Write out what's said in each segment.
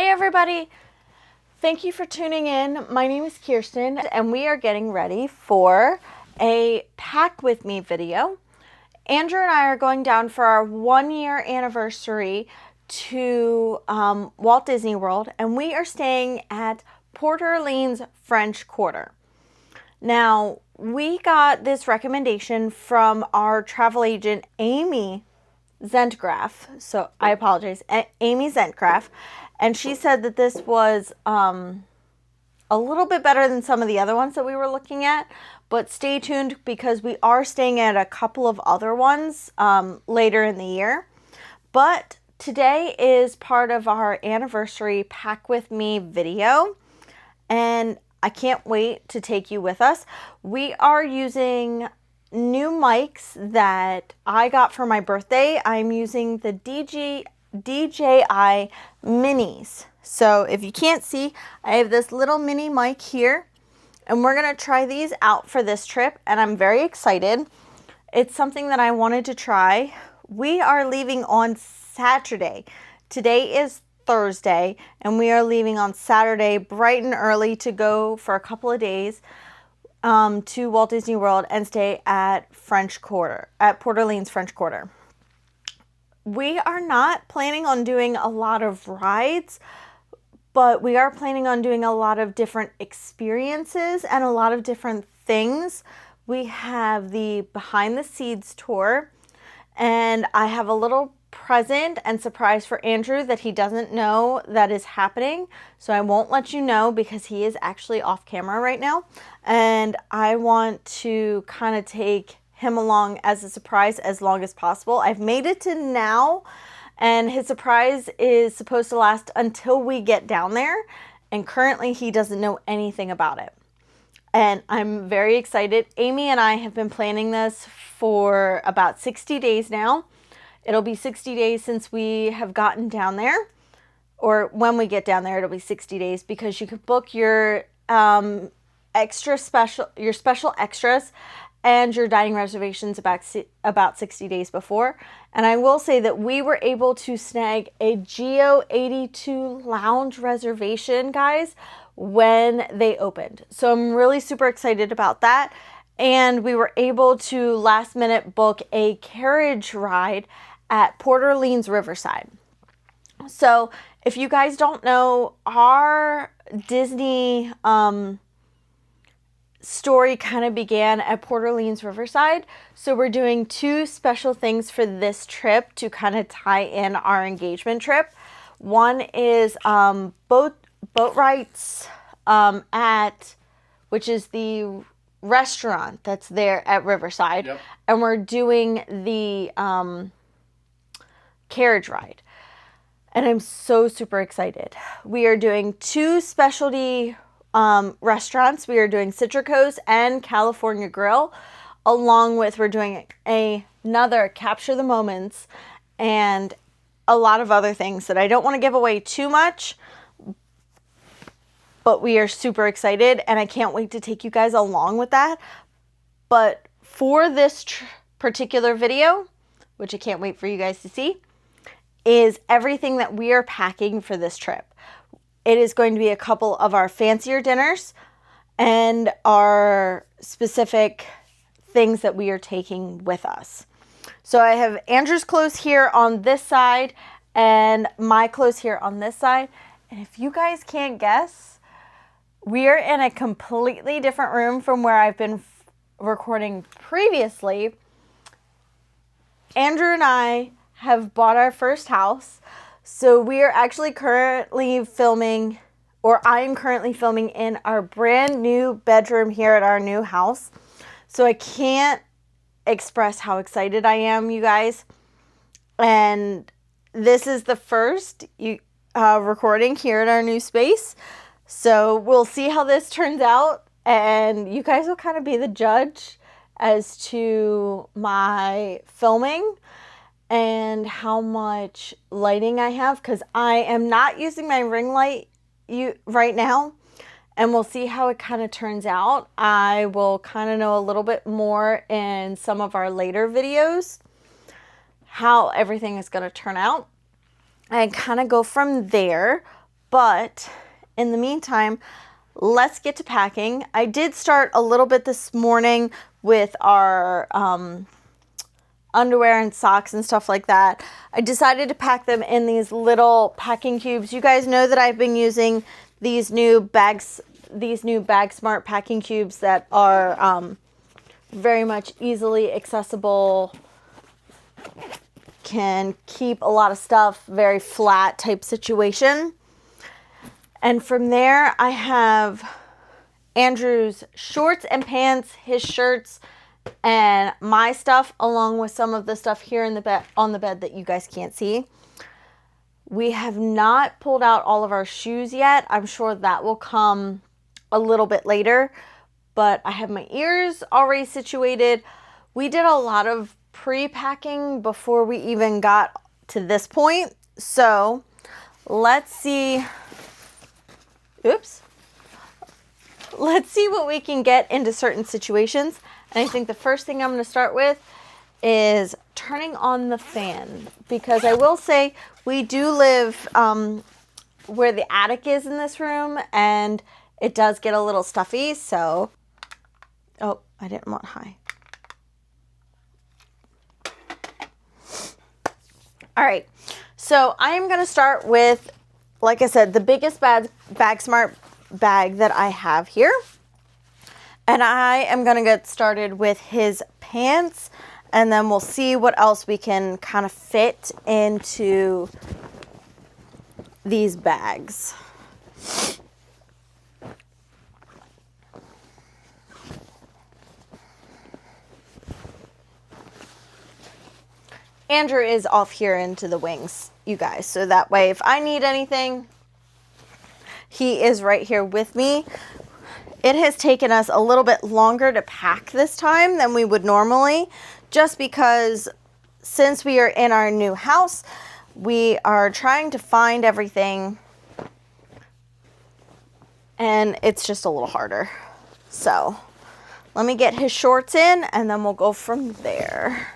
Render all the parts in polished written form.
Hey everybody, thank you for tuning in. My name is Kirsten and we are getting ready for a Pack With Me video. Andrew and I are going down for our 1-year anniversary to Walt Disney World, and we are staying at Port Orleans French Quarter. Now, we got this recommendation from our travel agent, Amy Zentgraf. So I apologize, Amy Zentgraf. And she said that this was a little bit better than some of the other ones that we were looking at. But stay tuned because we are staying at a couple of other ones later in the year. But today is part of our anniversary Pack With Me video. And I can't wait to take you with us. We are using new mics that I got for my birthday. I'm using the DJI Minis. So if you can't see, I have this little mini mic here, and we're going to try these out for this trip, and I'm very excited. It's something that I wanted to try. We are leaving on Saturday. Today is Thursday, and we are leaving on Saturday bright and early to go for a couple of days to Walt Disney World and stay at Port Orleans French Quarter. We are not planning on doing a lot of rides, but we are planning on doing a lot of different experiences and a lot of different things. We have the behind the scenes tour, and I have a little present and surprise for Andrew that he doesn't know that is happening. So I won't let you know because he is actually off camera right now. And I want to kind of take him along as a surprise as long as possible. I've made it to now, and his surprise is supposed to last until we get down there. And currently he doesn't know anything about it. And I'm very excited. Amy and I have been planning this for about 60 days now. It'll be 60 days since we have gotten down there, or when we get down there, it'll be 60 days because you could book your special extras and your dining reservations about 60 days before. And I will say that we were able to snag a Geo 82 lounge reservation, guys, when they opened. So I'm really super excited about that. And we were able to last minute book a carriage ride at Port Orleans Riverside. So if you guys don't know, our Disney story kind of began at Port Orleans Riverside. So we're doing two special things for this trip to kind of tie in our engagement trip. One is boat rides which is the restaurant that's there at Riverside. Yep. And we're doing the carriage ride. And I'm so super excited. We are doing two specialty restaurants. We are doing Citrico's and California Grill, along with we're doing another Capture the Moments and a lot of other things that I don't want to give away too much, but we are super excited and I can't wait to take you guys along with that. But for this particular video, which I can't wait for you guys to see, is everything that we are packing for this trip. It is going to be a couple of our fancier dinners and our specific things that we are taking with us. So I have Andrew's clothes here on this side and my clothes here on this side. And if you guys can't guess, we are in a completely different room from where I've been recording previously. Andrew and I have bought our first house. So we are actually currently filming, or I'm currently filming in our brand new bedroom here at our new house. So I can't express how excited I am, you guys. And this is the first recording here at our new space. So we'll see how this turns out. And you guys will kind of be the judge as to my filming and how much lighting I have, because I am not using my ring light right now, and we'll see how it kind of turns out. I will kind of know a little bit more in some of our later videos how everything is going to turn out and kind of go from there. But in the meantime, let's get to packing. I did start a little bit this morning with our underwear and socks and stuff like that. I decided to pack them in these little packing cubes. You guys know that I've been using these new Bag Smart packing cubes that are very much easily accessible, can keep a lot of stuff, very flat type situation. And from there, I have Andrew's shorts and pants, his shirts, and my stuff, along with some of the stuff here in the bed, on the bed, that you guys can't see. We have not pulled out all of our shoes yet. I'm sure that will come a little bit later, but I have my ears already situated. We did a lot of pre-packing before we even got to this point. So let's see. Let's see what we can get into certain situations. And I think the first thing I'm going to start with is turning on the fan, because I will say we do live where the attic is in this room, and it does get a little stuffy. So, oh, I didn't want high. All right, so I am going to start with, like I said, the biggest Bag Smart bag that I have here. And I am going to get started with his pants, and then we'll see what else we can kind of fit into these bags. Andrew is off here into the wings, you guys, so that way if I need anything, he is right here with me. It has taken us a little bit longer to pack this time than we would normally, just because since we are in our new house, we are trying to find everything, and it's just a little harder. So let me get his shorts in, and then we'll go from there.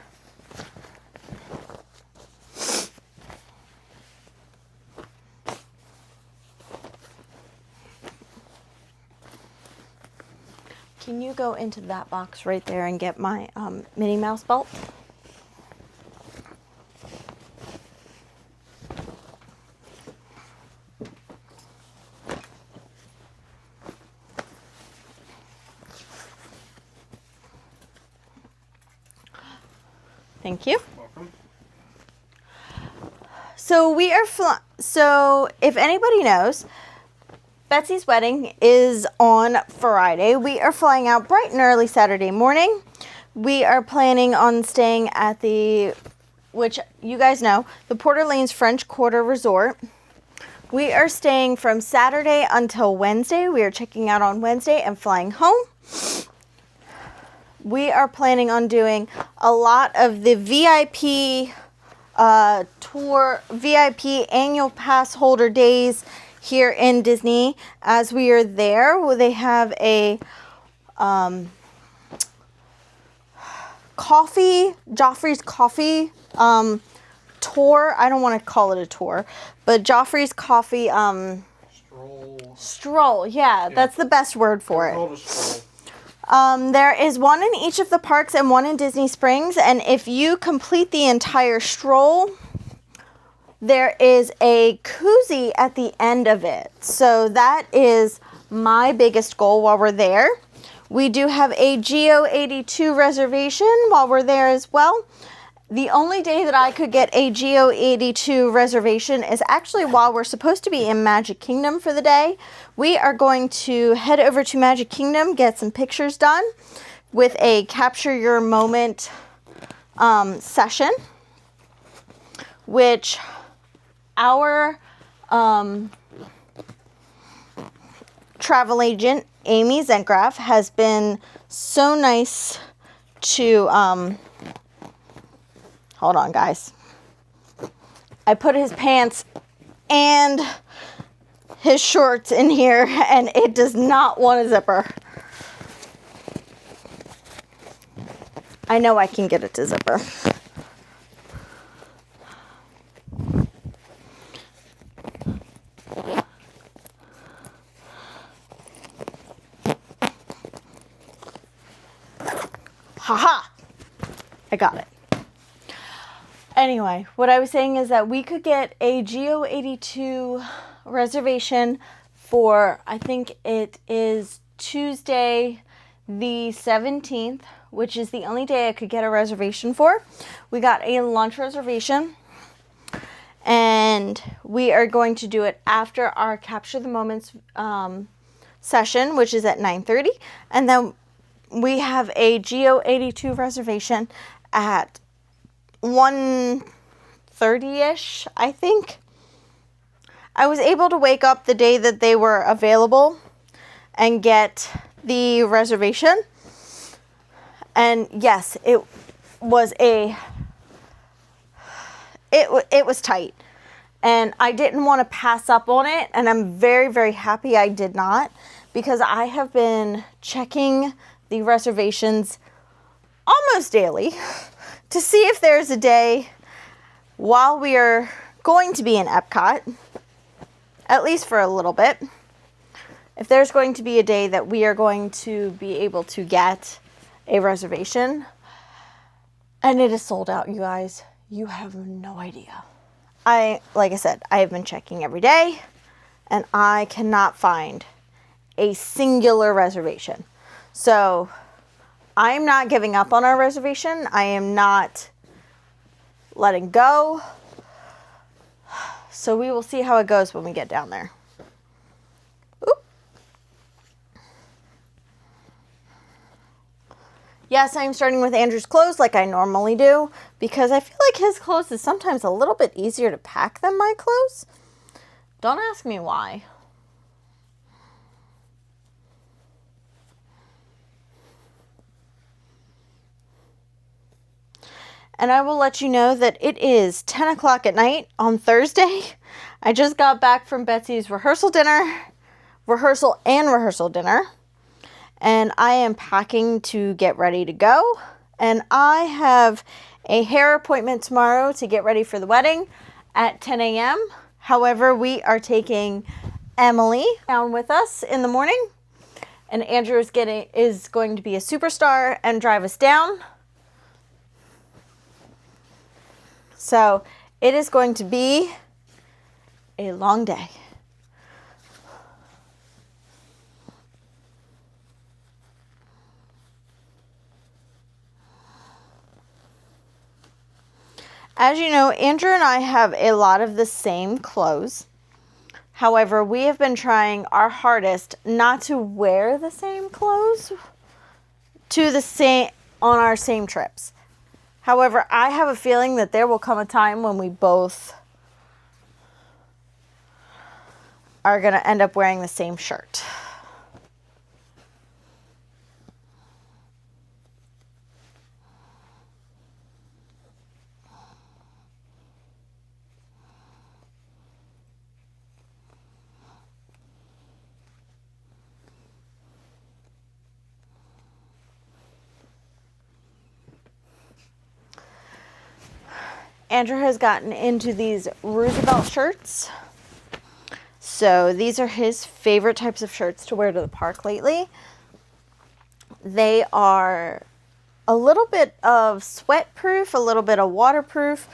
Can you go into that box right there and get my Minnie Mouse belt? Thank you. Welcome. So we are so if anybody knows, Betsy's wedding is on Friday. We are flying out bright and early Saturday morning. We are planning on staying at which you guys know, the Port Orleans French Quarter Resort. We are staying from Saturday until Wednesday. We are checking out on Wednesday and flying home. We are planning on doing a lot of the VIP tour, VIP annual pass holder days here in Disney. As we are there, they have a Joffrey's Coffee tour. I don't want to call it a tour, but Joffrey's Coffee stroll. Yeah, that's the best word for it. There is one in each of the parks and one in Disney Springs, and if you complete the entire stroll, there is a koozie at the end of it. So that is my biggest goal while we're there. We do have a GO82 reservation while we're there as well. The only day that I could get a GO82 reservation is actually while we're supposed to be in Magic Kingdom for the day. We are going to head over to Magic Kingdom, get some pictures done with a capture your moment session, which our travel agent, Amy Zentgraf, has been so nice to, hold on guys. I put his pants and his shorts in here, and it does not want a zipper. I know I can get it to zipper. Haha! I got it. Anyway, what I was saying is that we could get a GO82 reservation for, I think it is Tuesday the 17th, which is the only day I could get a reservation for. We got a lunch reservation, and we are going to do it after our Capture the Moments session, which is at 9:30, and then we have a GO82 reservation at 1:30ish, I think. I was able to wake up the day that they were available and get the reservation. And yes, it was tight. And I didn't want to pass up on it, and I'm very, very happy I did not, because I have been checking the reservations almost daily to see if there's a day while we are going to be in Epcot, at least for a little bit, if there's going to be a day that we are going to be able to get a reservation. And it is sold out, you guys. You have no idea. Like I said, I have been checking every day, and I cannot find a singular reservation. So I'm not giving up on our reservation. I am not letting go. So we will see how it goes when we get down there. Oop. Yes, I'm starting with Andrew's clothes like I normally do, because I feel like his clothes is sometimes a little bit easier to pack than my clothes. Don't ask me why. And I will let you know that it is 10 o'clock at night on Thursday. I just got back from Betsy's rehearsal dinner, and I am packing to get ready to go. And I have a hair appointment tomorrow to get ready for the wedding at 10 a.m. However, we are taking Emily down with us in the morning, and Andrew is going to be a superstar and drive us down. So it is going to be a long day. As you know, Andrew and I have a lot of the same clothes. However, we have been trying our hardest not to wear the same clothes on our same trips. However, I have a feeling that there will come a time when we both are going to end up wearing the same shirt. Andrew has gotten into these Roosevelt shirts. So these are his favorite types of shirts to wear to the park lately. They are a little bit of sweat proof, a little bit of waterproof,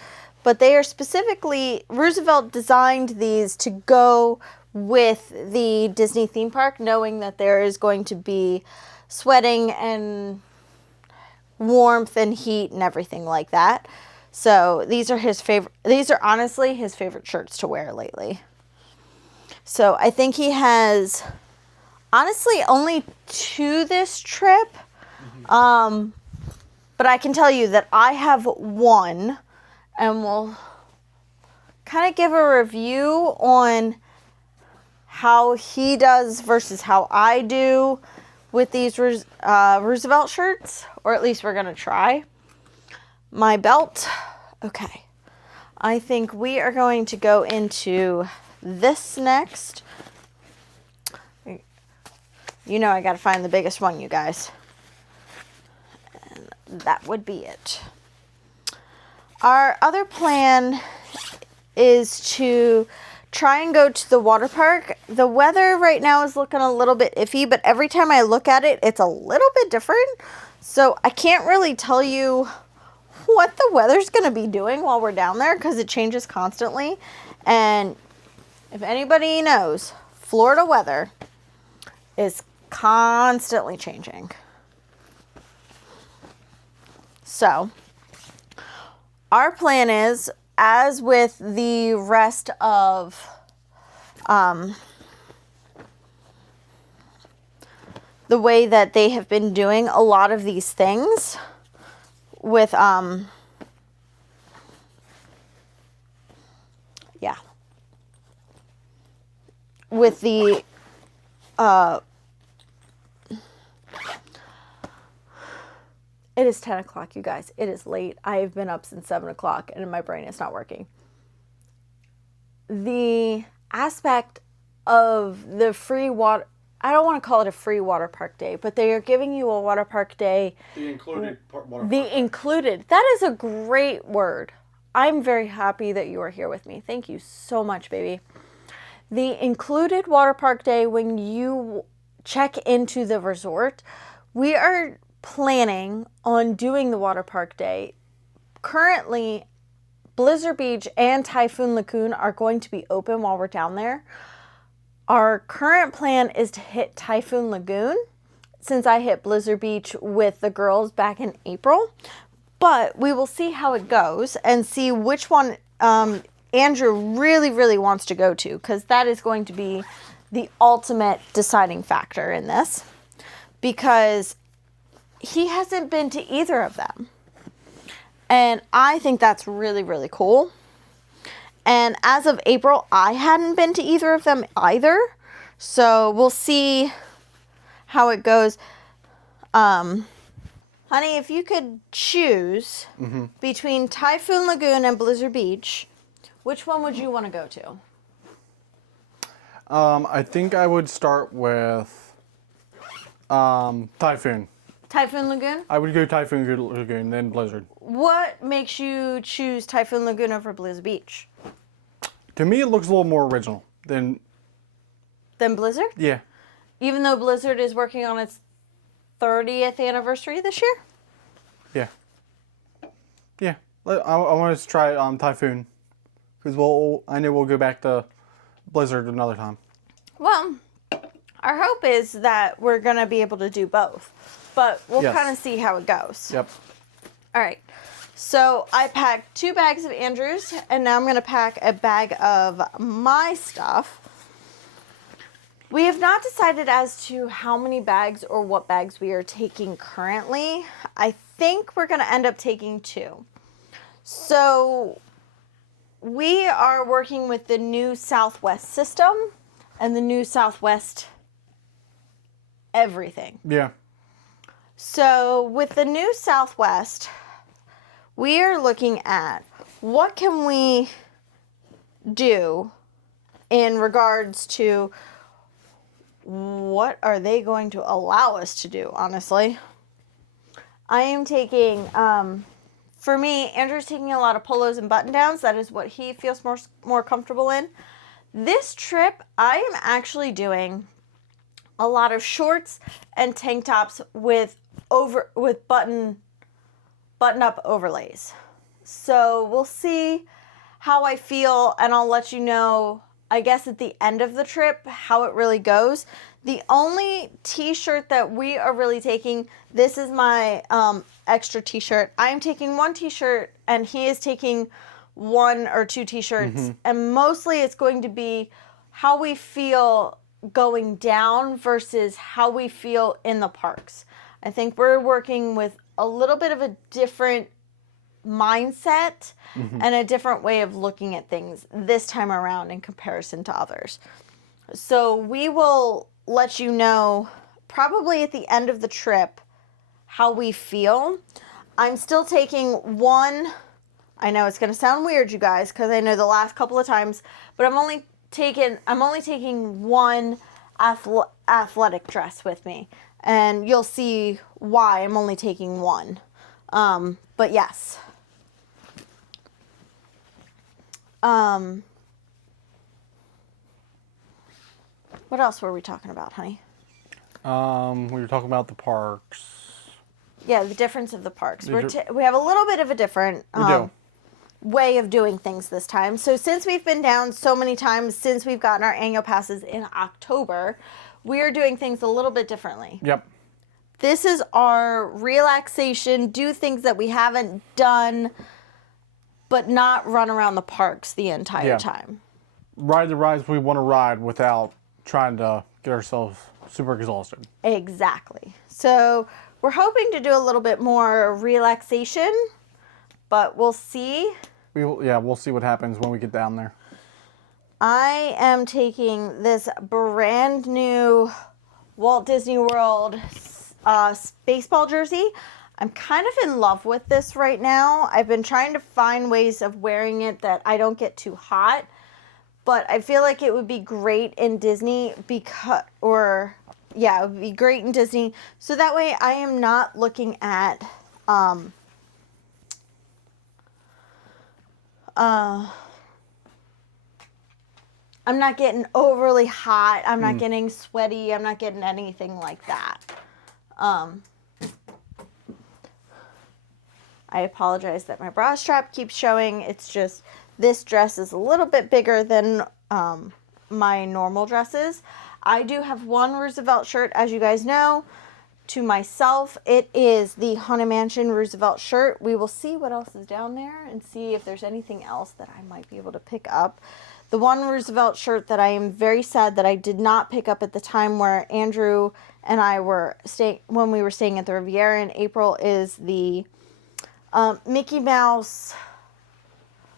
but they are specifically, Roosevelt designed these to go with the Disney theme park, knowing that there is going to be sweating and warmth and heat and everything like that. So these are honestly his favorite shirts to wear lately. So I think he has honestly only 2 this trip. But I can tell you that I have 1, and we'll kind of give a review on how he does versus how I do with these Roosevelt shirts, or at least we're going to try. My belt. Okay. I think we are going to go into this next. You know I got to find the biggest one, you guys. And that would be it. Our other plan is to try and go to the water park. The weather right now is looking a little bit iffy, but every time I look at it, it's a little bit different. So I can't really tell you what the weather's going to be doing while we're down there because it changes constantly. And if anybody knows, Florida weather is constantly changing. So our plan is, as with the rest of the way that they have been doing a lot of these things with with the it is 10 o'clock, you guys. It is late. I've been up since 7 o'clock and my brain is not working. The aspect of the free water, I don't want to call it a free water park day, but they are giving you a water park day. The included water park. The included. That is a great word. I'm very happy that you are here with me. Thank you so much, baby. The included water park day, when you check into the resort, we are planning on doing the water park day. Currently, Blizzard Beach and Typhoon Lagoon are going to be open while we're down there. Our current plan is to hit Typhoon Lagoon, since I hit Blizzard Beach with the girls back in April. But we will see how it goes and see which one Andrew really, really wants to go to, because that is going to be the ultimate deciding factor in this, because he hasn't been to either of them. And I think that's really, really cool. And as of April, I hadn't been to either of them either. So we'll see how it goes. Honey, if you could choose between Typhoon Lagoon and Blizzard Beach, which one would you want to go to? I think I would start with Typhoon. Typhoon Lagoon? I would go Typhoon Lagoon, then Blizzard. What makes you choose Typhoon Lagoon over Blizzard Beach? To me, it looks a little more original than Blizzard? Yeah. Even though Blizzard is working on its 30th anniversary this year? Yeah. Yeah. I want to try Typhoon, because I know we'll go back to Blizzard another time. Well, our hope is that we're going to be able to do both. But we'll kind of see how it goes. Yep. All right. So I packed 2 bags of Andrew's, and now I'm going to pack a bag of my stuff. We have not decided as to how many bags or what bags we are taking currently. I think we're going to end up taking 2. So we are working with the new Southwest system and the new Southwest everything. Yeah. So with the new Southwest, we are looking at what can we do in regards to what are they going to allow us to do, honestly. I am taking, for me, Andrew's taking a lot of polos and button-downs. That is what he feels more comfortable in. This trip, I am actually doing a lot of shorts and tank tops with button-up overlays. So we'll see how I feel, and I'll let you know, I guess, at the end of the trip how it really goes. The only t-shirt that we are really taking, this is my extra t-shirt. I am taking 1 t-shirt, and he is taking 1 or 2 t-shirts, and mostly it's going to be how we feel going down versus how we feel in the parks. I think we're working with a little bit of a different mindset and a different way of looking at things this time around in comparison to others. So we will let you know probably at the end of the trip how we feel. I'm still taking 1, I know it's going to sound weird, you guys, because I know the last couple of times, but I'm only taking 1 athletic dress with me. And you'll see why I'm only taking 1. But yes. What else were we talking about, honey? We were talking about the parks. Yeah, the difference of the parks. We We have a little bit of a different do. way of doing things this time. So since we've been down so many times since we've gotten our annual passes in October, we are doing things a little bit differently. Yep. This is our relaxation, do things that we haven't done, but not run around the parks the entire time. Ride the rides we want to ride without trying to get ourselves super exhausted. Exactly. So we're hoping to do a little bit more relaxation, but we'll see. We'll see what happens when we get down there. I am taking this brand new Walt Disney World baseball jersey. I'm kind of in love with this right now. I've been trying to find ways of wearing it that I don't get too hot, but I feel like it would be great in Disney it would be great in Disney. So that way I am not looking at I'm not getting overly hot. I'm not getting sweaty. I'm not getting anything like that. I apologize that my bra strap keeps showing. It's just this dress is a little bit bigger than my normal dresses. I do have one Roosevelt shirt, as you guys know, to myself. It is the Haunted Mansion Roosevelt shirt. We will see what else is down there and see if there's anything else that I might be able to pick up. The one Roosevelt shirt that I am very sad that I did not pick up at the time where Andrew and I were when we were staying at the Riviera in April is the Mickey Mouse.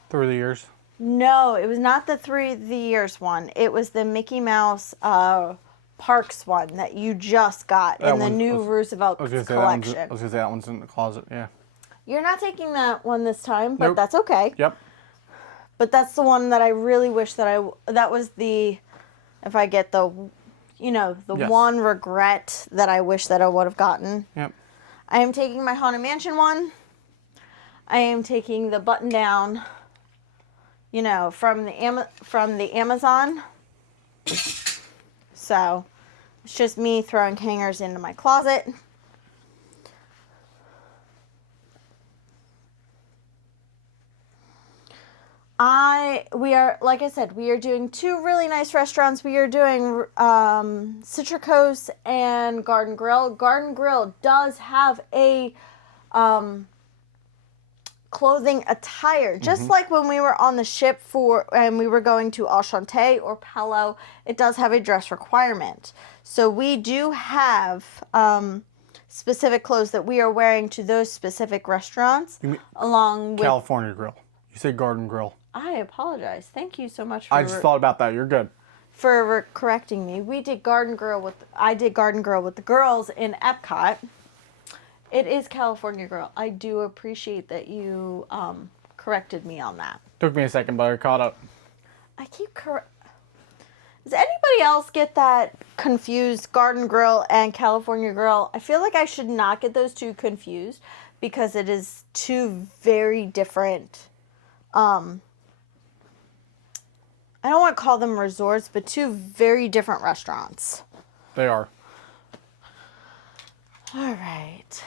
Through the years? No, it was not the Through the Years one. It was the Mickey Mouse Parks one that you just got in the new Roosevelt collection. I was going to say that one's in the closet, yeah. You're not taking that one this time, but Nope. that's okay. Yep. But that's the one that I really wish that was the, if I get the, yes. one regret that I wish that I would have gotten. Yep. I am taking my Haunted Mansion one. I am taking the button down, from the Amazon. So it's just me throwing hangers into my closet. We are doing two really nice restaurants. We are doing Citricos and Garden Grill. Garden Grill does have a clothing attire, just like when we were on the ship and we were going to Enchanté or Palo. It does have a dress requirement. So we do have specific clothes that we are wearing to those specific restaurants, along with California Grill. You said Garden Grill. I apologize. Thank you so much for I just thought about that. You're good. For correcting me. I did Garden Grill with the girls in Epcot. It is California Grill. I do appreciate that you corrected me on that. Took me a second, but I caught up. Does anybody else get that confused, Garden Grill and California Grill? I feel like I should not get those two confused because it is two very different I don't want to call them resorts, but two very different restaurants. They are. All right.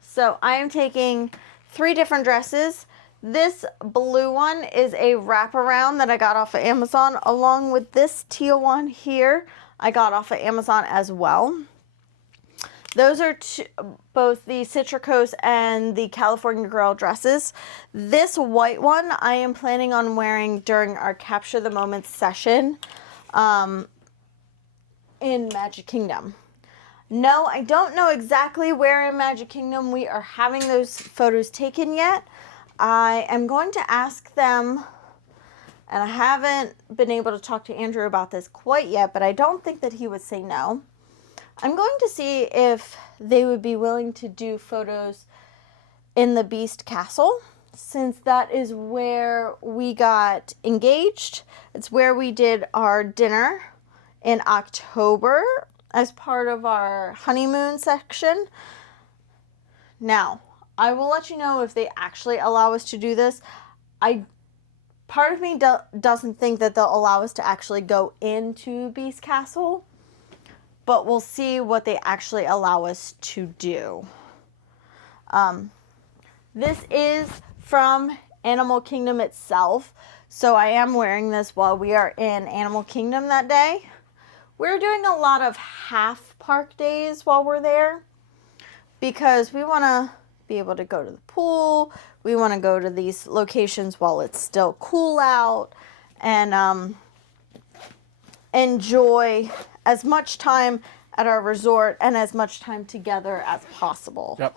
So I am taking 3 different dresses. This blue one is a wraparound that I got off of Amazon, along with this teal one here I got off of Amazon as well. Those are both the Citricos and the California Grill dresses. This white one I am planning on wearing during our Capture the Moment session in Magic Kingdom. No, I don't know exactly where in Magic Kingdom we are having those photos taken yet. I am going to ask them, and I haven't been able to talk to Andrew about this quite yet, but I don't think that he would say no. I'm going to see if they would be willing to do photos in the Beast Castle, since that is where we got engaged. It's where we did our dinner in October as part of our honeymoon section. Now, I will let you know if they actually allow us to do this. I part of me doesn't think that they'll allow us to actually go into Beast Castle, but we'll see what they actually allow us to do. This is from Animal Kingdom itself, so I am wearing this while we are in Animal Kingdom that day. We're doing a lot of half park days while we're there because we want to be able to go to the pool. We want to go to these locations while it's still cool out and enjoy as much time at our resort and as much time together as possible. Yep.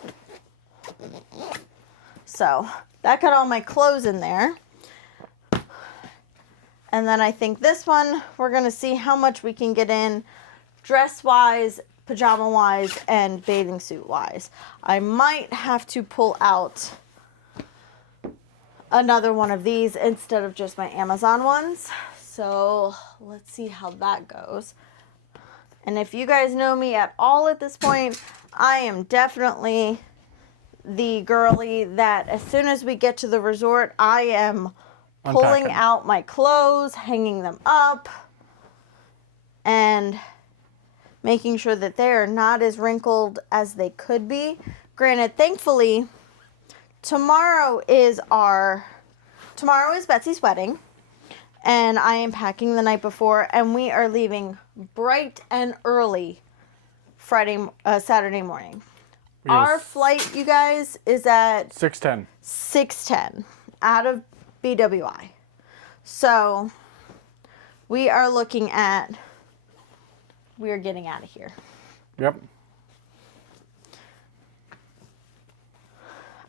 So that got all my clothes in there. And then I think this one, we're going to see how much we can get in dress-wise, pajama-wise, and bathing suit-wise. I might have to pull out another one of these instead of just my Amazon ones. So let's see how that goes. And if you guys know me at all at this point, I am definitely the girly that as soon as we get to the resort, I am pulling out my clothes, hanging them up, and making sure that they are not as wrinkled as they could be. Granted, thankfully, tomorrow is Betsy's wedding, and I am packing the night before, and we are leaving bright and early Saturday morning. Yes. Our flight, you guys, is at 6:10. 6:10 out of BWI. So we are getting out of here. Yep.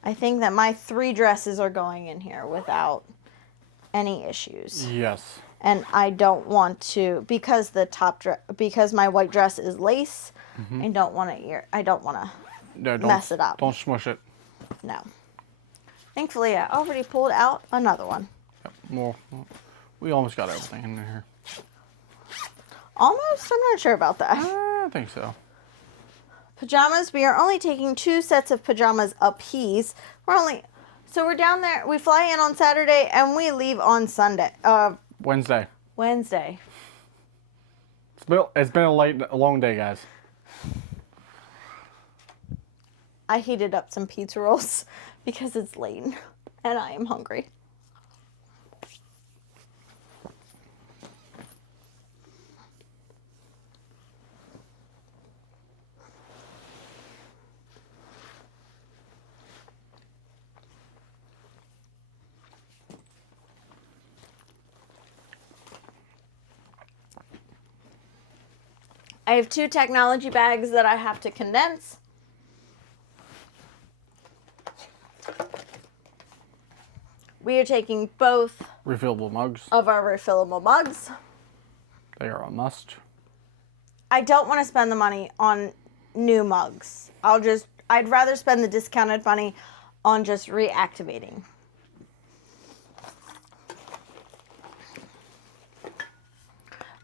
I think that my 3 dresses are going in here without any issues. Yes. And I don't want to, because because my white dress is lace, I don't want to mess it up. Don't smush it. No. Thankfully, I already pulled out another one. Yep. Well, we almost got everything in here. Almost? I'm not sure about that. I think so. Pajamas. We are only taking 2 sets of pajamas apiece. So we're down there. We fly in on Saturday and we leave on Sunday. Wednesday. It's been a long day, guys. I heated up some pizza rolls because it's late and I am hungry. I have 2 technology bags that I have to condense. We are taking both refillable mugs of our refillable mugs. They are a must. I don't want to spend the money on new mugs. I'd rather spend the discounted money on just reactivating.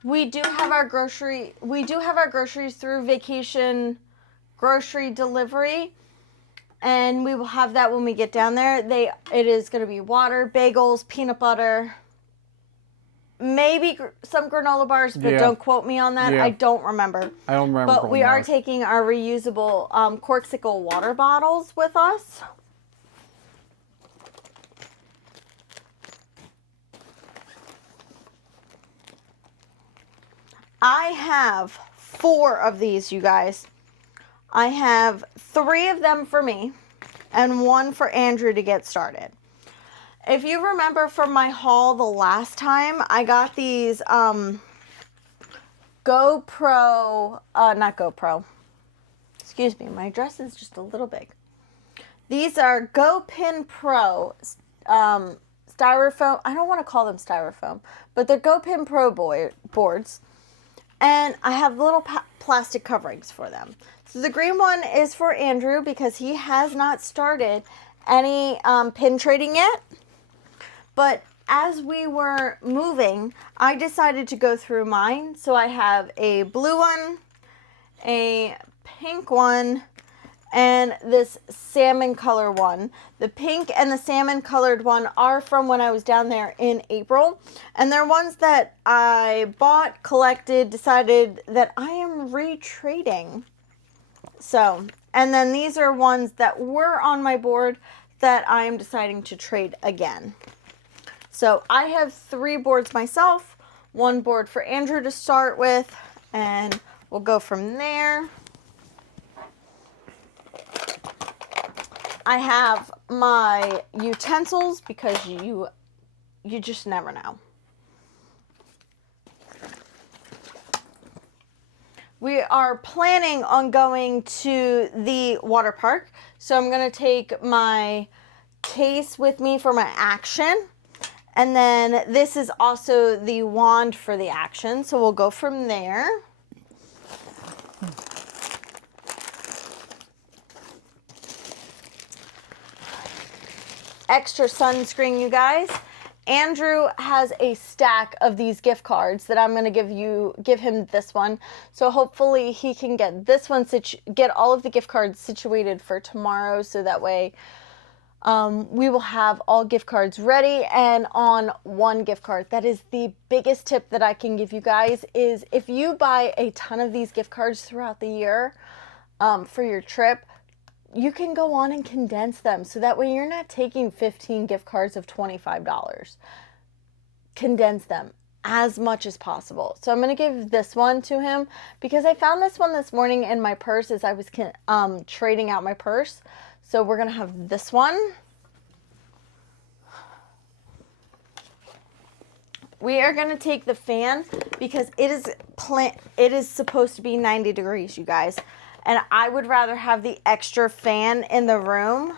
We do have our groceries through Vacation Grocery Delivery, and we will have that when we get down there. It is going to be water, bagels, peanut butter, maybe some granola bars, but don't quote me on that. Yeah. I don't remember. I don't remember. But we are taking our reusable Corksicle water bottles with us. I have 4 of these, you guys. I have 3 of them for me and 1 for Andrew to get started. If you remember from my haul the last time, I got these not GoPro. Excuse me, my dress is just a little big. These are GoPin Pro styrofoam. I don't want to call them styrofoam, but they're GoPin Pro boards. And I have little plastic coverings for them. So the green one is for Andrew because he has not started any pin trading yet. But as we were moving, I decided to go through mine. So I have a blue one, a pink one, and this salmon color one. The pink and the salmon colored one are from when I was down there in April, and they're ones that I bought, collected, decided that I am retrading. So, and then these are ones that were on my board that I am deciding to trade again. So I have 3 boards myself, 1 board for Andrew to start with, and we'll go from there. I have my utensils because you just never know. We are planning on going to the water park, so I'm going to take my case with me for my Action, and then this is also the wand for the Action, so we'll go from there. Extra sunscreen, you guys. Andrew has a stack of these gift cards that I'm going to give him this one. So hopefully he can get this one, get all of the gift cards situated for tomorrow. So that way we will have all gift cards ready and on one gift card. That is the biggest tip that I can give you guys, is if you buy a ton of these gift cards throughout the year for your trip, you can go on and condense them. So that way you're not taking 15 gift cards of $25. Condense them as much as possible. So I'm going to give this one to him because I found this one this morning in my purse as I was trading out my purse. So we're going to have this one. We are going to take the fan because it is supposed to be 90 degrees, you guys. And I would rather have the extra fan in the room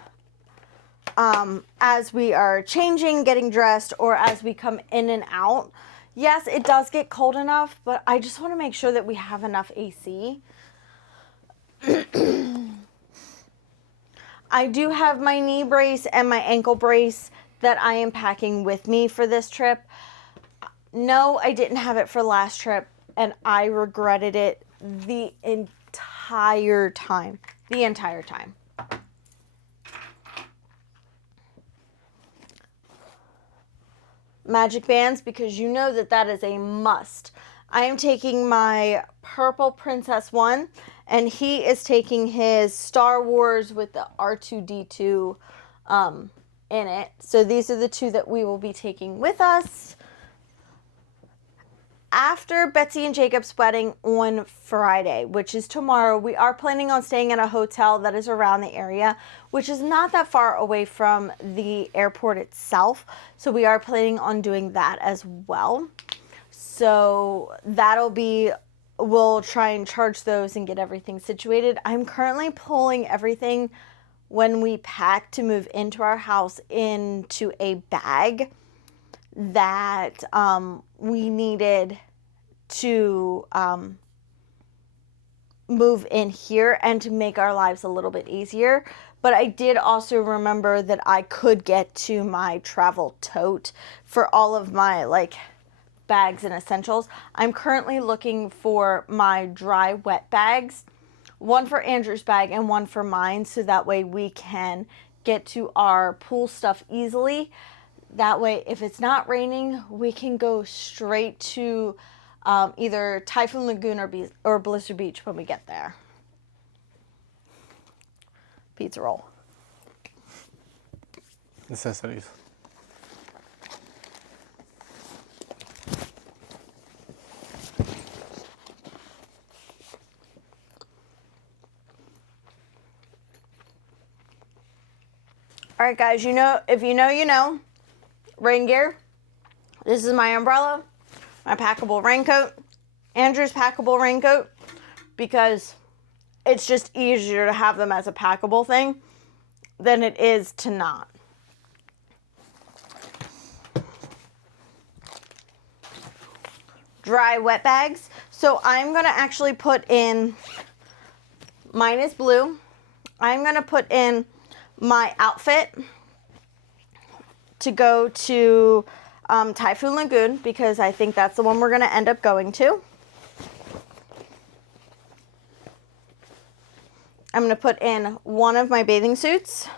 as we are changing, getting dressed, or as we come in and out. Yes, it does get cold enough, but I just want to make sure that we have enough AC. I do have my knee brace and my ankle brace that I am packing with me for this trip. No, I didn't have it for last trip, and I regretted it the entire time. Magic bands, because you know that is a must. I am taking my purple princess one, and he is taking his Star Wars with the R2-D2 in it. So these are the 2 that we will be taking with us. After Betsy and Jacob's wedding on Friday, which is tomorrow, we are planning on staying in a hotel that is around the area, which is not that far away from the airport itself. So we are planning on doing that as well. So we'll try and charge those and get everything situated. I'm currently pulling everything when we pack to move into our house into a bag that we needed to move in here and to make our lives a little bit easier. But I did also remember that I could get to my travel tote for all of my bags and essentials. I'm currently looking for my dry wet bags, one for Andrew's bag and one for mine, so that way we can get to our pool stuff easily. That way, if it's not raining, we can go straight to either Typhoon Lagoon or Blizzard Beach when we get there. Pizza roll. Necessities. All right, guys, if you know, rain gear. This is my umbrella, my packable raincoat, Andrew's packable raincoat, because it's just easier to have them as a packable thing than it is to not. Dry wet bags. So I'm going to actually put in, mine is blue. I'm going to put in my outfit to go to Typhoon Lagoon, because I think that's the one we're going to end up going to. I'm going to put in one of my bathing suits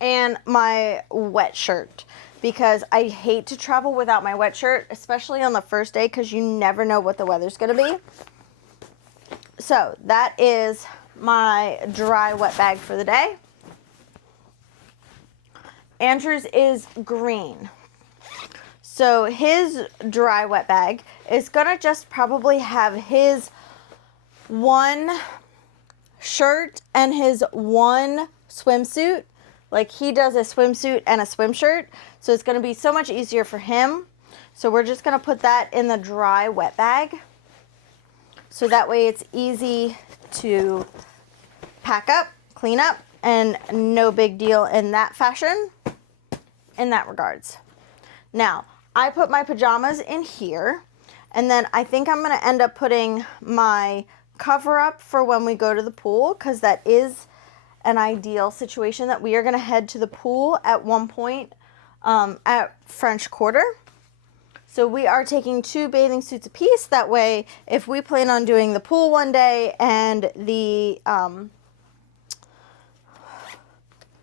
and my wet shirt, because I hate to travel without my wet shirt, especially on the first day, because you never know what the weather's going to be. So that is my dry wet bag for the day. Andrew's is green. So his dry wet bag is going to just probably have his one shirt and his one swimsuit. Like, he does a swimsuit and a swim shirt, so it's going to be so much easier for him. So we're just going to put that in the dry wet bag, so that way it's easy to pack up, clean up, and no big deal in that fashion, in that regards. Now, I put my pajamas in here, and then I think I'm going to end up putting my cover up for when we go to the pool, because that is an ideal situation that we are going to head to the pool at one point at French Quarter. So we are taking 2 bathing suits apiece. That way, if we plan on doing the pool one day and the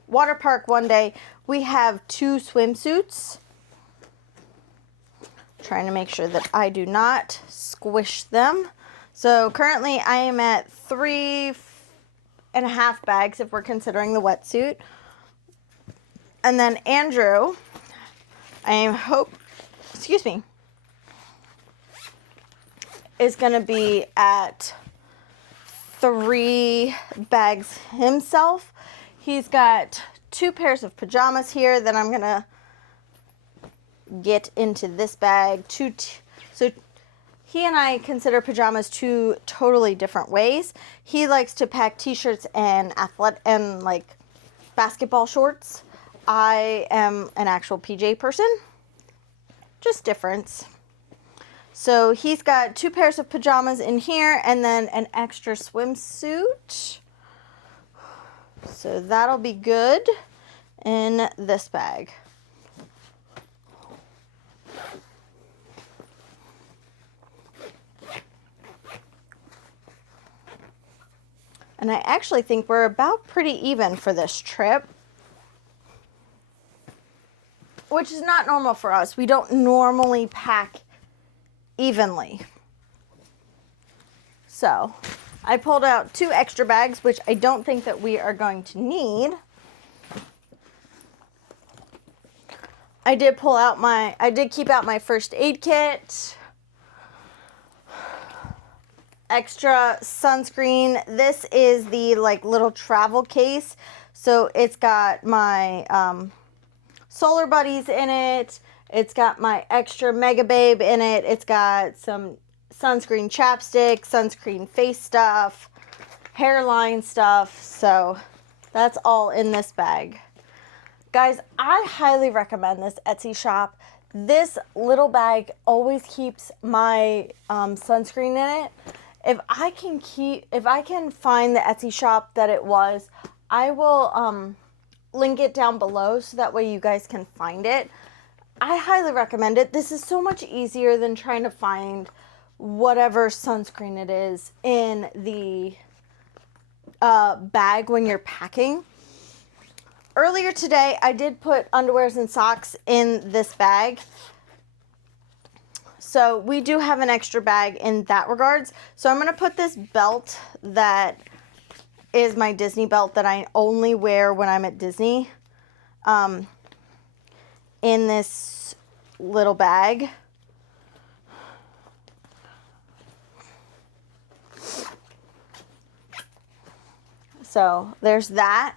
water park one day, we have 2 swimsuits. Trying to make sure that I do not squish them. So currently I am at 3.5 bags if we're considering the wetsuit. And then Andrew, is going to be at 3 bags himself. He's got 2 pairs of pajamas here that I'm going to get into this bag. So he and I consider pajamas 2 totally different ways. He likes to pack t-shirts and like basketball shorts. I am an actual PJ person. Just difference. So he's got 2 pairs of pajamas in here and then an extra swimsuit. So that'll be good in this bag. And I actually think we're about pretty even for this trip, which is not normal for us. We don't normally pack evenly. So I pulled out 2 extra bags, which I don't think that we are going to need. I did keep out my first aid kit. Extra sunscreen. This is the like little travel case. So it's got my Solar Buddies in it. It's got my extra Mega Babe in it. It's got some sunscreen chapstick, sunscreen face stuff, hairline stuff. So that's all in this bag. Guys, I highly recommend this Etsy shop. This little bag always keeps my sunscreen in it. If I can find the Etsy shop that it was, I will link it down below so that way you guys can find it. I highly recommend it. This is so much easier than trying to find whatever sunscreen it is in the bag when you're packing. Earlier today, I did put underwears and socks in this bag. So we do have an extra bag in that regards. So I'm going to put this belt that is my Disney belt that I only wear when I'm at Disney in this little bag. So there's that.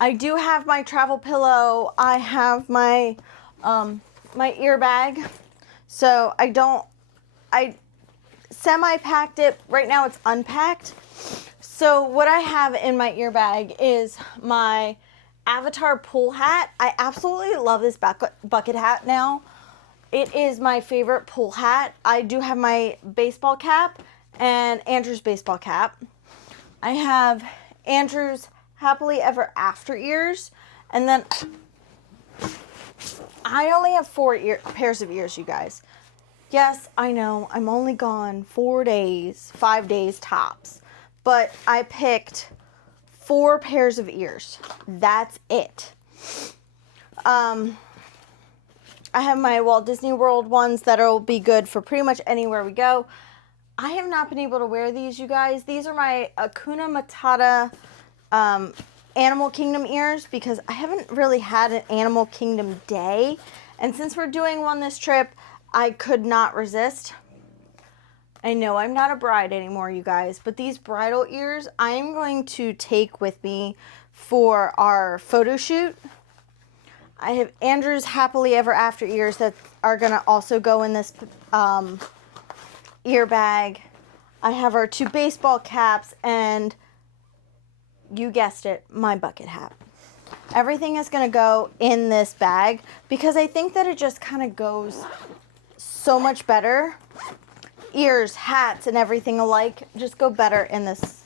I do have my travel pillow. I have my my ear bag. So I semi-packed it. Right now it's unpacked. So what I have in my ear bag is my Avatar pool hat. I absolutely love this bucket hat now. It is my favorite pool hat. I do have my baseball cap and Andrew's baseball cap. I have Andrew's Happily Ever After ears. And then I only have 4 pairs of ears, you guys. Yes, I know. I'm only gone 4 days, 5 days tops. But I picked 4 pairs of ears. That's it. I have my Walt Disney World ones that'll be good for pretty much anywhere we go. I have not been able to wear these, you guys. These are my Hakuna Matata Animal Kingdom ears because I haven't really had an Animal Kingdom day. And since we're doing one this trip, I could not resist. I know I'm not a bride anymore, you guys, but these bridal ears I am going to take with me for our photo shoot. I have Andrew's Happily Ever After ears that are going to also go in this ear bag. I have our 2 baseball caps and, you guessed it, my bucket hat. Everything is going to go in this bag because I think that it just kind of goes so much better. Ears, hats, and everything alike just go better in this.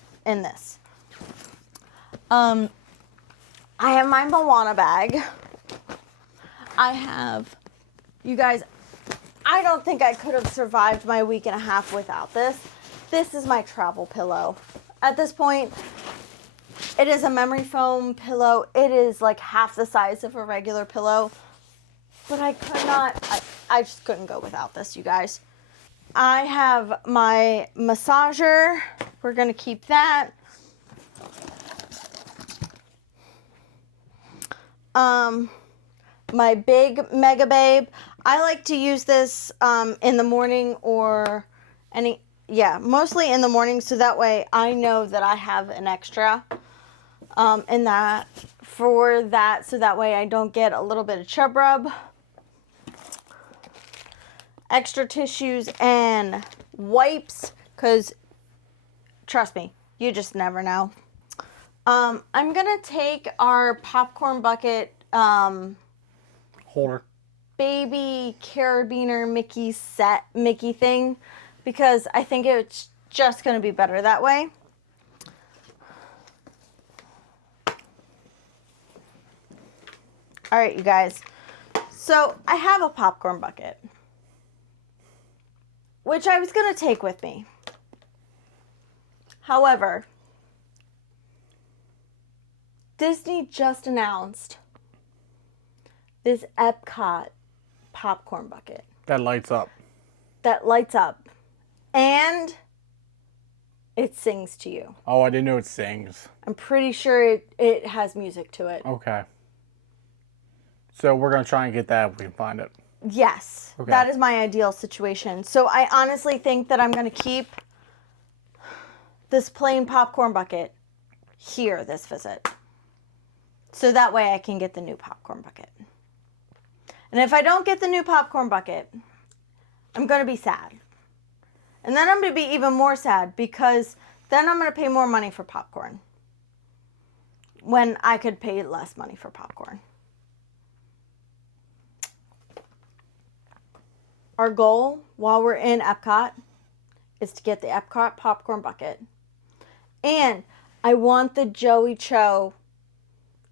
I have my Moana bag. I have, you guys, I don't think I could have survived my week and a half without this. This is my travel pillow. At this point, it is a memory foam pillow. It is like half the size of a regular pillow. But I could not, I just couldn't go without this, you guys. I have my massager. We're going to keep that. My big Mega Babe. I like to use this in the morning or mostly in the morning, so that way I know that I have an extra in that for that, so that way I don't get a little bit of chub rub. Extra tissues and wipes, because trust me, you just never know. I'm gonna take our popcorn bucket Holder. baby carabiner Mickey thing, because I think it's just gonna be better that way. All right, you guys. So I have a popcorn bucket, which I was going to take with me. However, Disney just announced this Epcot popcorn bucket. That lights up. And it sings to you. Oh, I didn't know it sings. I'm pretty sure it has music to it. Okay. So we're going to try and get that if we can find it. Yes, okay. That is my ideal situation. So I honestly think that I'm going to keep this plain popcorn bucket here this visit. So that way I can get the new popcorn bucket. And if I don't get the new popcorn bucket, I'm going to be sad. And then I'm going to be even more sad because then I'm going to pay more money for popcorn when I could pay less money for popcorn. Our goal while we're in Epcot is to get the Epcot popcorn bucket. And I want the Joey Cho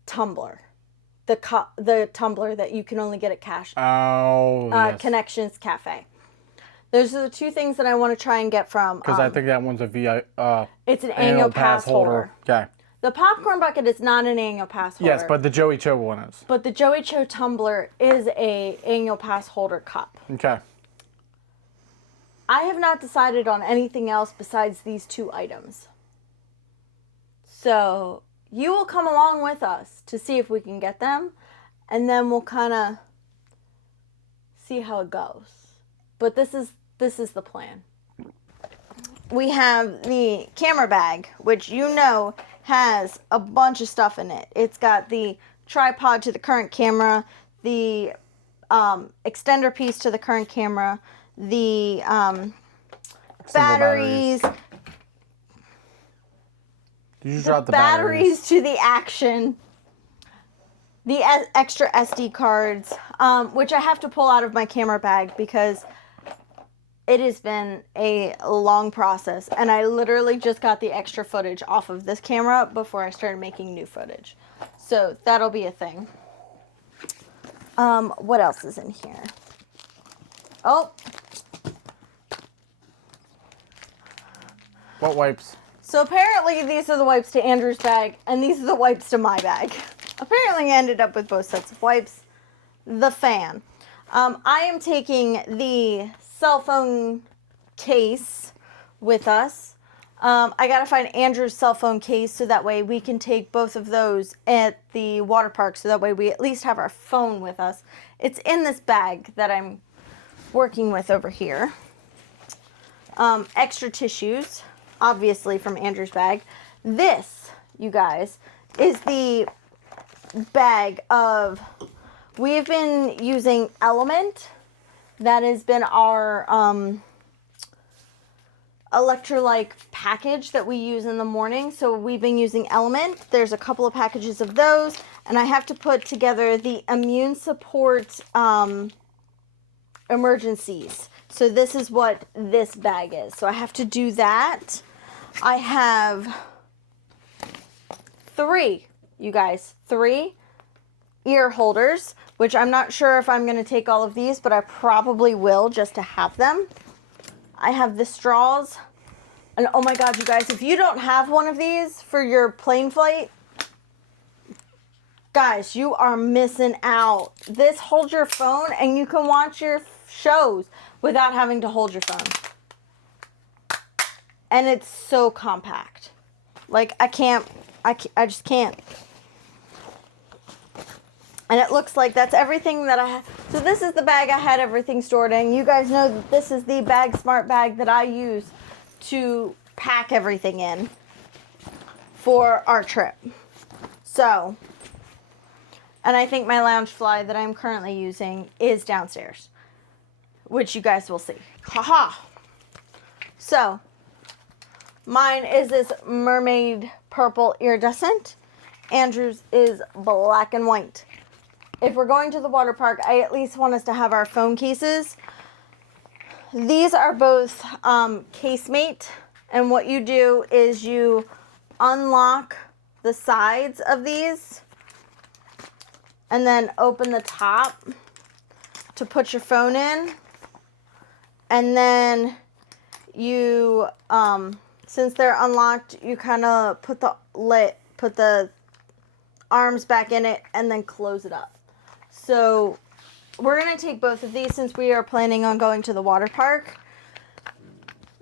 tumbler. The tumbler that you can only get at yes. Connections Cafe. Those are the 2 things that I want to try and get from. Because I think that one's a it's an annual pass holder. Okay. The popcorn bucket is not an annual pass holder. Yes, but the Joey Cho one is. But the Joey Cho tumbler is a annual pass holder cup. Okay. I have not decided on anything else besides these 2 items. So you will come along with us to see if we can get them, and then we'll kind of see how it goes. But this is the plan. We have the camera bag, which you know has a bunch of stuff in it. It's got the tripod to the current camera, the extender piece to the current camera, the batteries. Did you drop the batteries to the Action, the extra SD cards, which I have to pull out of my camera bag because it has been a long process, and I literally just got the extra footage off of this camera before I started making new footage. So that'll be a thing. What else is in here? Oh, What wipes? So apparently these are the wipes to Andrew's bag, and these are the wipes to my bag. Apparently I ended up with both sets of wipes. The fan. I am taking the cell phone case with us. I gotta find Andrew's cell phone case so that way we can take both of those at the water park, so that way we at least have our phone with us. It's in this bag that I'm working with over here. Extra tissues, obviously from Andrew's bag. This, you guys, is the bag of, we've been using Element. That has been our electrolyte package that we use in the morning. So we've been using Element. There's a couple of packages of those, and I have to put together the immune support emergencies. So this is what this bag is. So I have to do that. I have three ear holders, which I'm not sure if I'm going to take all of these, but I probably will just to have them. I have the straws. And oh my God, you guys, if you don't have one of these for your plane flight, guys, you are missing out. This holds your phone and you can watch your shows without having to hold your phone. And it's so compact. Like I just can't. And it looks like that's everything that I have. So this is the bag I had everything stored in. You guys know that this is the Bag Smart bag that I use to pack everything in for our trip. So, and I think my lounge fly that I'm currently using is downstairs, which you guys will see. Haha. So, mine is this mermaid purple iridescent. Andrew's is black and white. If we're going to the water park, I at least want us to have our phone cases. These are both casemate, and what you do is you unlock the sides of these and then open the top to put your phone in, and then you since they're unlocked, you kind of put the arms back in it and then close it up. So we're going to take both of these since we are planning on going to the water park.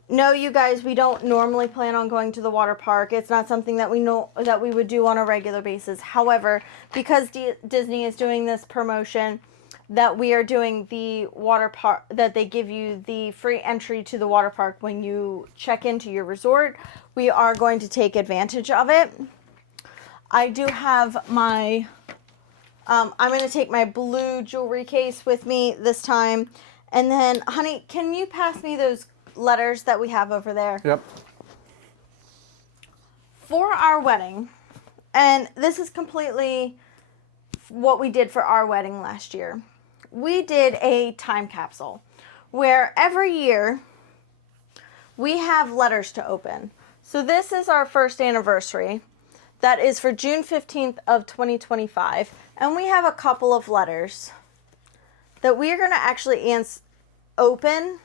No, you guys, we don't normally plan on going to the water park. It's not something that we know that we would do on a regular basis. However, because Disney is doing this promotion that we are doing the water park, that they give you the free entry to the water park when you check into your resort, we are going to take advantage of it. I do have my, I'm going to take my blue jewelry case with me this time. And then, honey, can you pass me those letters that we have over there? Yep. For our wedding, and this is completely what we did for our wedding last year. We did a time capsule where every year we have letters to open. So this is our first anniversary. That is for June 15th of 2025. And we have a couple of letters that we are going to actually open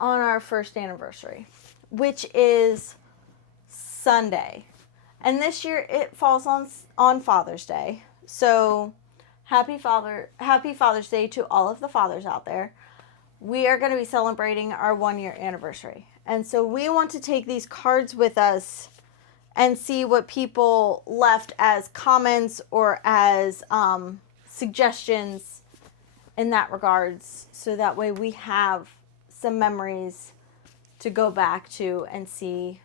on our first anniversary, which is Sunday. And this year it falls on Father's Day. So happy Father's Day to all of the fathers out there. We are going to be celebrating our 1-year anniversary. And so we want to take these cards with us and see what people left as comments or as suggestions in that regards. So that way we have some memories to go back to and see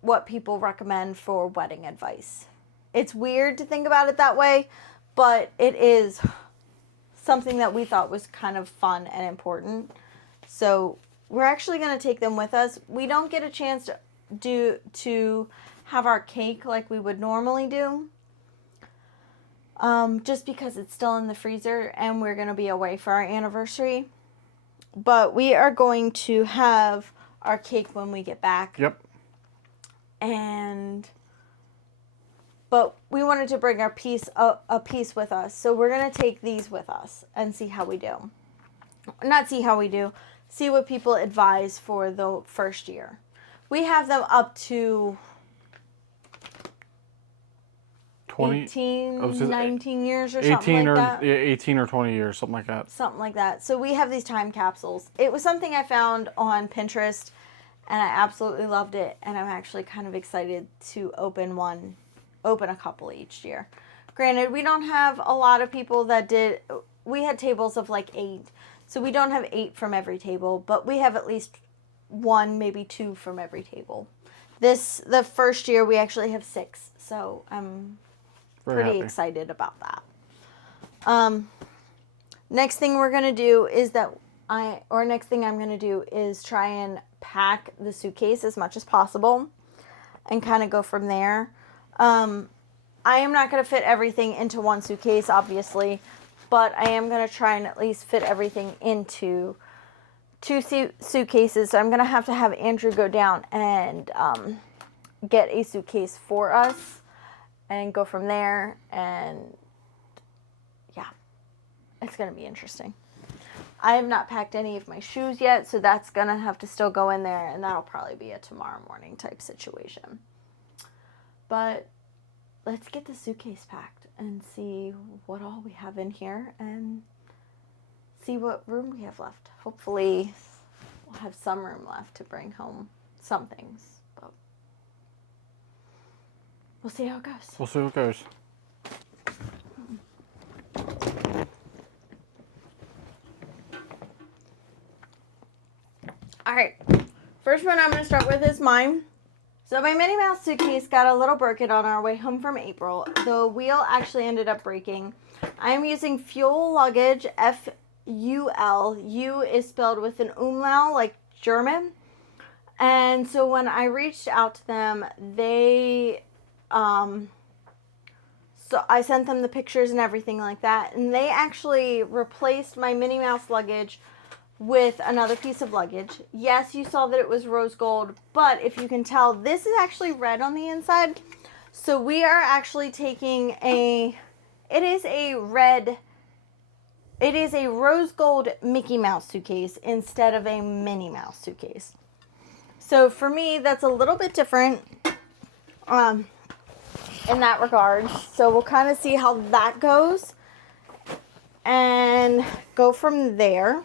what people recommend for wedding advice. It's weird to think about it that way, but it is something that we thought was kind of fun and important. So we're actually going to take them with us. We don't get a chance to have our cake like we would normally do, just because it's still in the freezer and we're going to be away for our anniversary. But we are going to have our cake when we get back. Yep. But we wanted to bring a piece with us, so we're going to take these with us and see how we do. not see how we do, see what people advise for the first year. We have them up to 18, 19 years or something like that. Yeah, 18 or 20 years, something like that. Something like that. So we have these time capsules. It was something I found on Pinterest, and I absolutely loved it. And I'm actually kind of excited to open a couple each year. Granted, we don't have a lot of people that did. We had tables of like 8. So we don't have 8 from every table, but we have at least 1, maybe 2 from every table. The first year we actually have 6. So I'm pretty excited about that. Next thing we're going to do is next thing I'm going to do is try and pack the suitcase as much as possible and kind of go from there. I am not going to fit everything into one suitcase, obviously, but I am going to try and at least fit everything into 2 suitcases. So I'm going to have Andrew go down and get a suitcase for us and go from there. And yeah, it's going to be interesting. I have not packed any of my shoes yet, so that's going to have to still go in there, and that'll probably be a tomorrow morning type situation. But let's get the suitcase packed and see what all we have in here and see what room we have left. Hopefully we'll have some room left to bring home some things, but we'll see how it goes. We'll see how it goes. All right, first one I'm going to start with is mine. So my Minnie Mouse suitcase got a little broken on our way home from April. The wheel actually ended up breaking. I am using Fuel Luggage, F-U-L. U is spelled with an umlaut, like German. And so when I reached out to them, they, so I sent them the pictures and everything like that. And they actually replaced my Minnie Mouse luggage with another piece of luggage. Yes, you saw that it was rose gold, but if you can tell, this is actually red on the inside. So we are actually taking it is a rose gold Mickey Mouse suitcase instead of a Minnie Mouse suitcase. So for me, that's a little bit different in that regard. So we'll kind of see how that goes and go from there.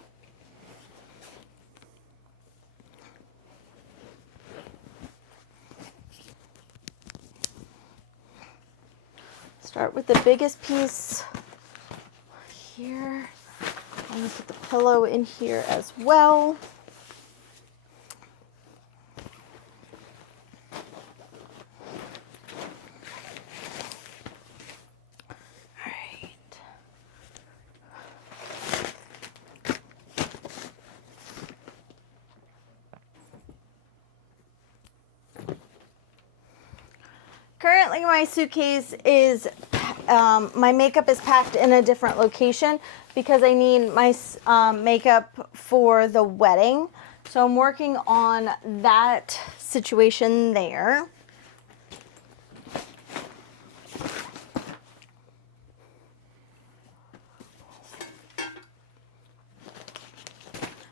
Start with the biggest piece here. I'm going to put the pillow in here as well. All right. Currently, my suitcase is, my makeup is packed in a different location because I need my makeup for the wedding. So I'm working on that situation there.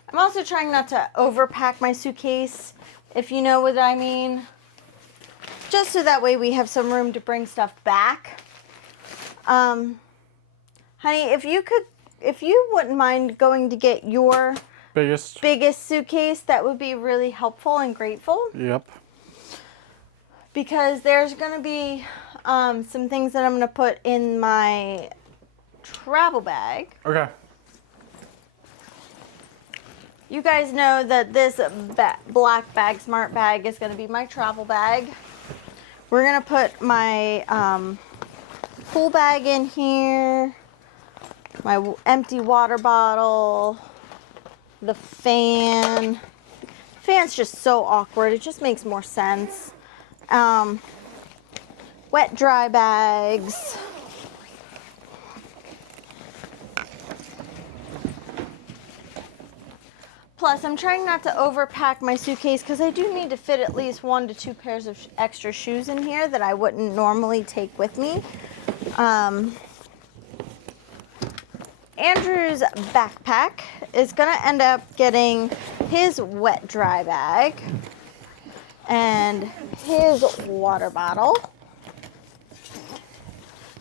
I'm also trying not to overpack my suitcase, if you know what I mean. Just so that way we have some room to bring stuff back. Honey, if you wouldn't mind going to get your biggest suitcase, that would be really helpful and grateful. Yep. Because there's going to be some things that I'm going to put in my travel bag. Okay. You guys know that this black Bag Smart bag is going to be my travel bag. We're going to put my pool bag in here, my empty water bottle, the fan. The fan's just so awkward. It just makes more sense. Wet dry bags. Plus, I'm trying not to overpack my suitcase because I do need to fit at least 1 to 2 pairs of extra shoes in here that I wouldn't normally take with me. Andrew's backpack is gonna end up getting his wet dry bag and his water bottle,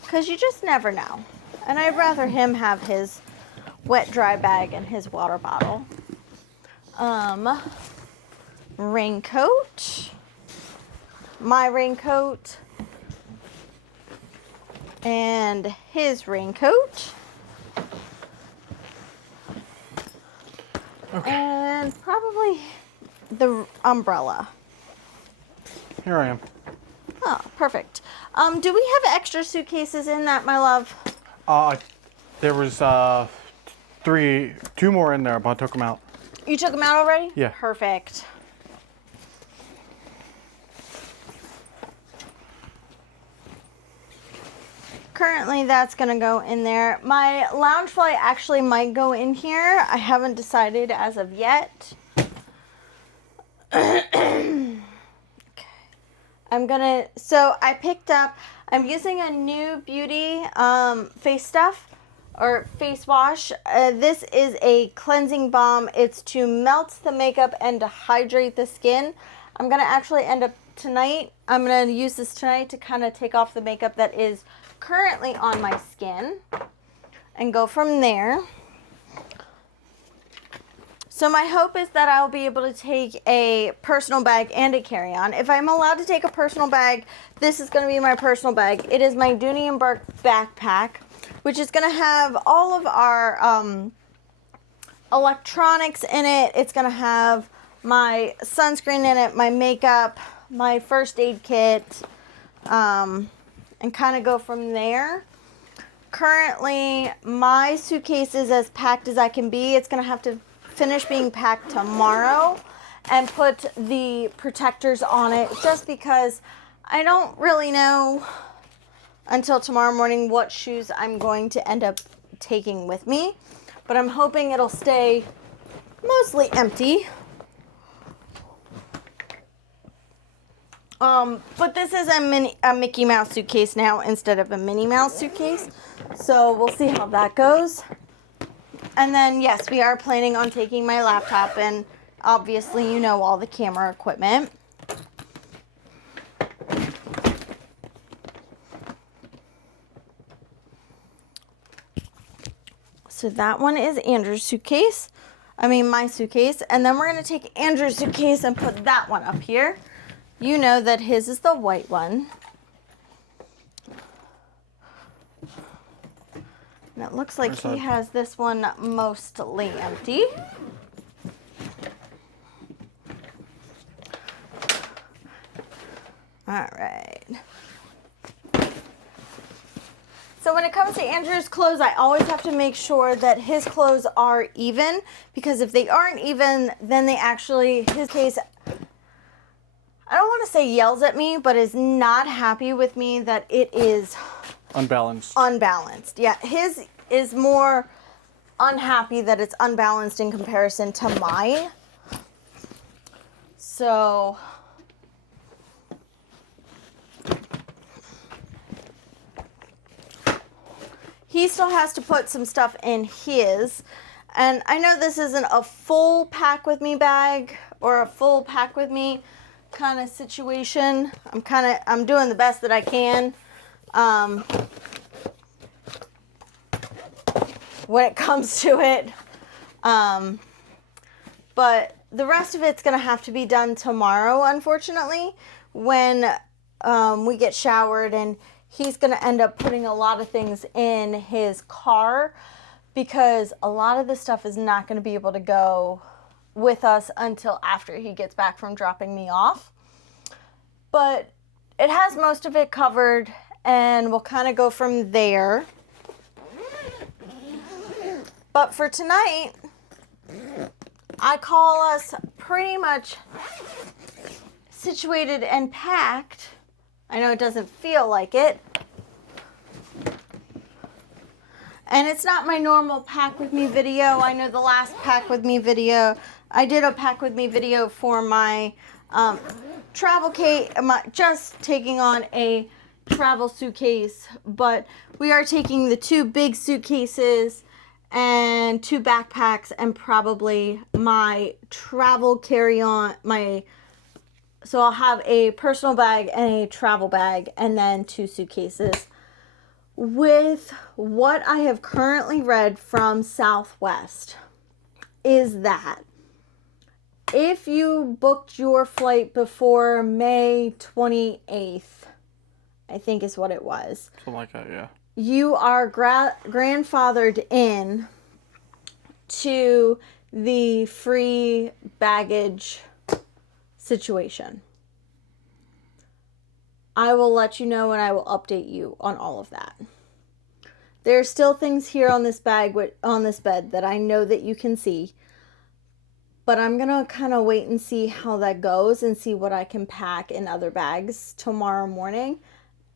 because you just never know. And I'd rather him have his wet dry bag and his water bottle. Raincoat, my raincoat, and his raincoat. Okay. And probably the umbrella. Here I am. Oh, perfect. Do we have extra suitcases in that, my love? There was two more in there, but I took them out. You took them out already? Yeah. Perfect. Currently, that's going to go in there. My lounge fly actually might go in here. I haven't decided as of yet. Okay. So I picked up, I'm using a new Beauty face stuff or face wash. This is a cleansing balm. It's to melt the makeup and to hydrate the skin. I'm going to actually end up tonight. I'm going to use this tonight to kind of take off the makeup that is currently on my skin and go from there. So my hope is that I'll be able to take a personal bag and a carry-on. If I'm allowed to take a personal bag, this is going to be my personal bag. It is my Dooney & Burke backpack, which is going to have all of our electronics in it. It's going to have my sunscreen in it, my makeup, my first aid kit, and kind of go from there. Currently, my suitcase is as packed as I can be. It's going to have to finish being packed tomorrow and put the protectors on it, just because I don't really know until tomorrow morning what shoes I'm going to end up taking with me. But I'm hoping it'll stay mostly empty. But this is a Mickey Mouse suitcase now instead of a Minnie Mouse suitcase. So we'll see how that goes. And then, yes, we are planning on taking my laptop and obviously, you know, all the camera equipment. So that one is Andrew's suitcase. I mean, my suitcase. And then we're going to take Andrew's suitcase and put that one up here. You know that his is the white one. And it looks like he has this one mostly empty. All right. So when it comes to Andrew's clothes, I always have to make sure that his clothes are even, because if they aren't even, then they actually, his case, I don't want to say yells at me, but is not happy with me that it is unbalanced. Unbalanced. Yeah, his is more unhappy that it's unbalanced in comparison to mine. So he still has to put some stuff in his. And I know this isn't a full pack with me bag or a full pack with me kind of situation. I'm doing the best that I can when it comes to it. But the rest of it's going to have to be done tomorrow, unfortunately, when we get showered, and he's going to end up putting a lot of things in his car, because a lot of the stuff is not going to be able to go with us until after he gets back from dropping me off. But it has most of it covered, and we'll kind of go from there. But for tonight, I call us pretty much situated and packed. I know it doesn't feel like it. And it's not my normal pack with me video. I know the last pack with me video, I did a pack with me video for my travel case, just taking on a travel suitcase. But we are taking the two big suitcases and 2 backpacks, and probably my travel carry-on, so I'll have a personal bag and a travel bag, and then 2 suitcases. With what I have currently read from Southwest is that if you booked your flight before May 28th, I think is what it was. Something like that, yeah. You are grandfathered in to the free baggage situation. I will let you know and I will update you on all of that. There's still things here on this bed that I know that you can see. But I'm going to kind of wait and see how that goes and see what I can pack in other bags tomorrow morning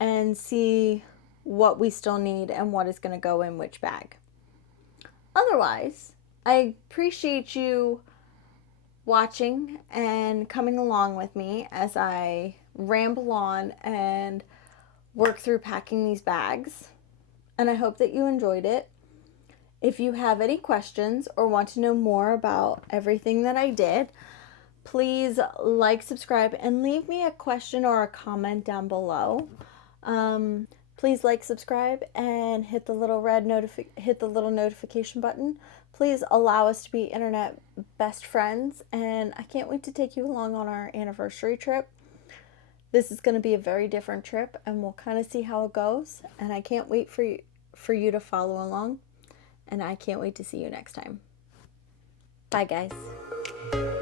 and see what we still need and what is going to go in which bag. Otherwise, I appreciate you watching and coming along with me as I ramble on and work through packing these bags. And I hope that you enjoyed it. If you have any questions or want to know more about everything that I did, please like, subscribe, and leave me a question or a comment down below. Please like, subscribe, and hit the little notification button. Please allow us to be internet best friends, and I can't wait to take you along on our anniversary trip. This is going to be a very different trip, and we'll kind of see how it goes. And I can't wait for you to follow along. And I can't wait to see you next time. Bye, guys.